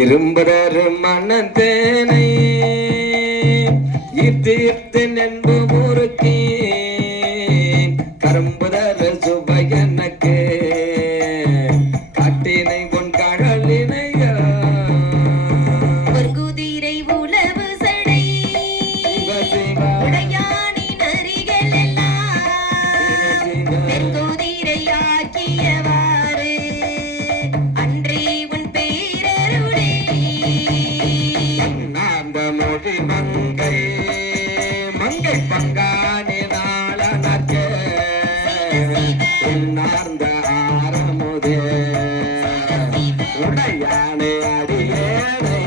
இரும்புற மனத்தேனை ஈர்த்தீர்த்து நண்பு முறுக்கி கரும்புதர சுபகனக்கு காட்டினை பொன் கடலினையா குதிரை உளவு சடை உடையானின் அருகில் எல்லாம் குதிரை ஆக்கியவாறு அன்றே உன் பேரருளே நாந்த மொழி மங்கை மங்கை பங்கானி நாளனக்க நார்ந்த ஆரமுதே உடையானே அடியேனே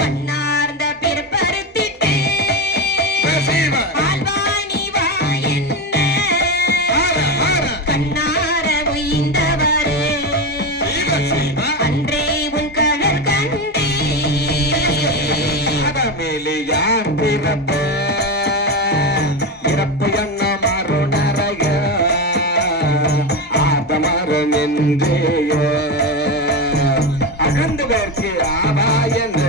கண்ணார்ந்த பிறப்பறுத்திட்டு ஆழ்வாணி வா என்ன கண்ணார உய்ந்தவரே அன்றே உன் கடல் கண்டே மேலியான் பிறப்ப இறப்பு என்ன மறுநரைய ஆதமரம் என்றேய அகந்து பேர்க்கு ஆவாயன்ற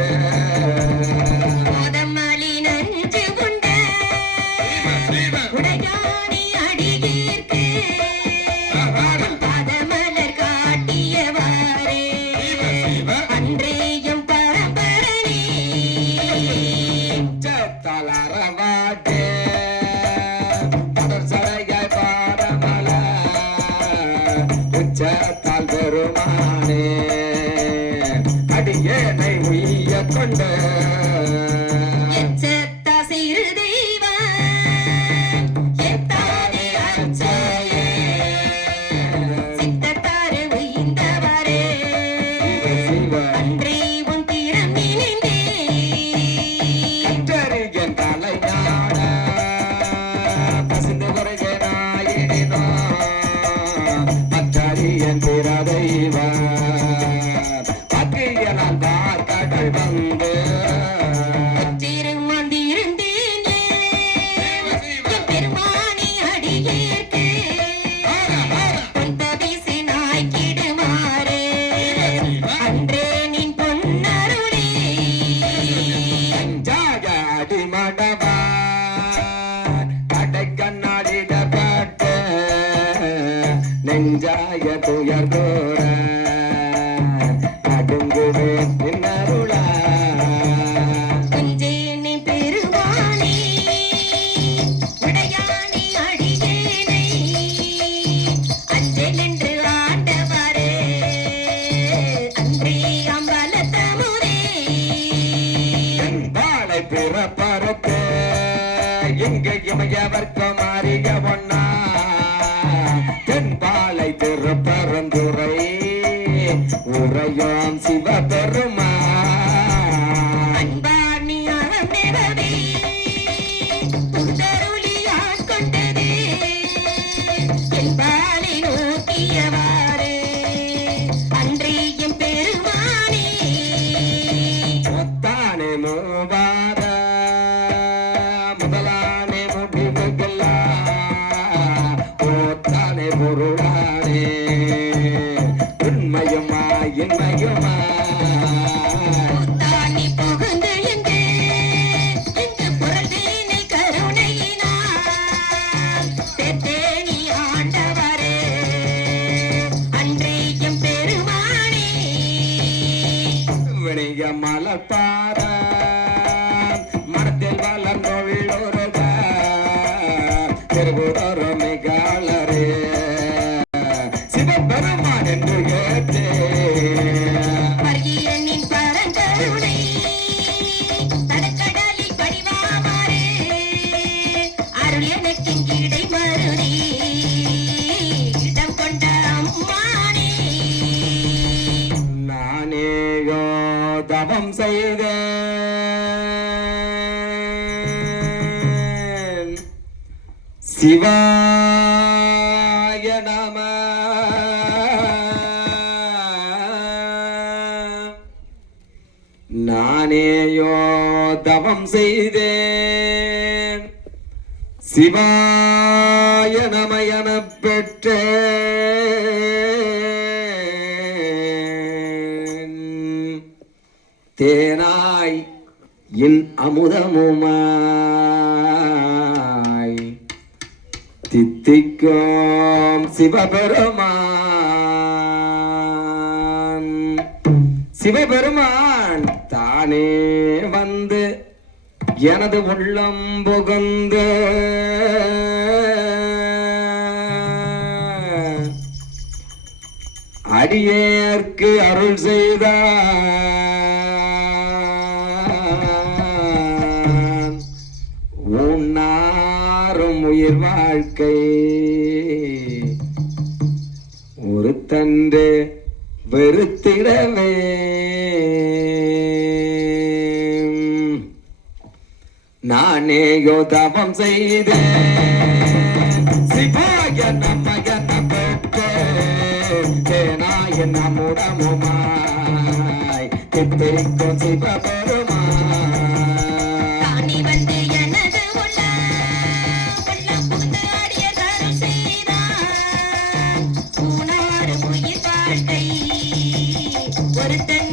மோதமலி நஞ்சு கொண்ட உடையாணி அடிகீர்க்கு பாதமலர் காட்டியவாறே அன்றேயும் பரம்பரனே தளரவாட்டே தொடர் சடையாய் பாடமல உச்சத்தால் பெருமானே அடியேனை உய்ய கொண்ட எச்சத்தா சிறு தெய்வம் எத்தானே அச்சையே சித்தத்தாறு உய்ந்தவரே அன்றே உன் திறம் நினைந்தே கற்றறியன் தலைஞான பசிந்து வருகிறாயினோ மற்றறியன் பிற தெய்வ பத்தியலால் கடல் வந்து திருமந்திருந்தேனே என் பெருமானி அடியேற்கு பொன்பதிசு நாய்க்கிடுமாறு அன்றே நின் பொன்னருளே பஞ்சாய அடிமடவா கடைக்கண்ணாடிடப்பட்ட நெஞ்சாய துயர்கோர அடுங்குவே நின்னருளா குஞ்சேனி பெருமானே உடையானி அடியேனை அஞ்சலென்று ஆண்டவரே அன்றே அம்பலத்தமுதே வாழை பிறப்பறுத்த எங்க இமையவர்க்கு மாறிய ஒன்னா தென்பாலை திருப்பரந்துரை உரையாம் சிவபெருமா அன்பாணி அறநிறவே புதருளியான் கொண்டதே என்பாலை நோக்கியவாறு அன்றே எம் பெருமானே ஒத்தானே மூவார முதலானே முடிவுகளா ஓத்தானே பொருளானே உண்மையுமா இன்மையுமா தானி புகுந்து எங்கு புரள்வேனை கருணையினால் தேனி ஆண்டவரே அன்றே எம் பெருமானே வினைய மலப்பார மனத்தில் வளர்ந்தொள்ளொருக திருபுதொரு மிகாளரே சிவபெருமான் என்று கேட்டே பரியனின் பரங்கருணை தடக்கடலில் படிவாமாறு அருள் எனக்கின் கிடை மருதி இடம் கொண்ட அம்மானே நானேயோ தவம் செய்தேன் சிவாய நம நானேயோ தவம் செய்தேன் சிவாய நமயன பெற்றேன் தேனாய் என் அமுதமுமாய் தித்திக்கும் சிவபெருமான் சிவபெருமான் தானே வந்து எனது உள்ளம் புகுந்து அடியேற்கு அருள் செய்தான் உன்னாரும் உயிர் வாழ்க்கை ஒரு தன்று வெறுத்திடவே நானேயோ தவம் செய்தேன் சிவாய நமய தேனாய நம்முடமுமாய் தித்திக்கும் சிவபெருமான் தானே வந்து எனது உள்ளம் புகுந்து அடியேற்கு அருள் செய்தான் ஊனாறு உயிர் வாழ்க்கை ஒருத்தன்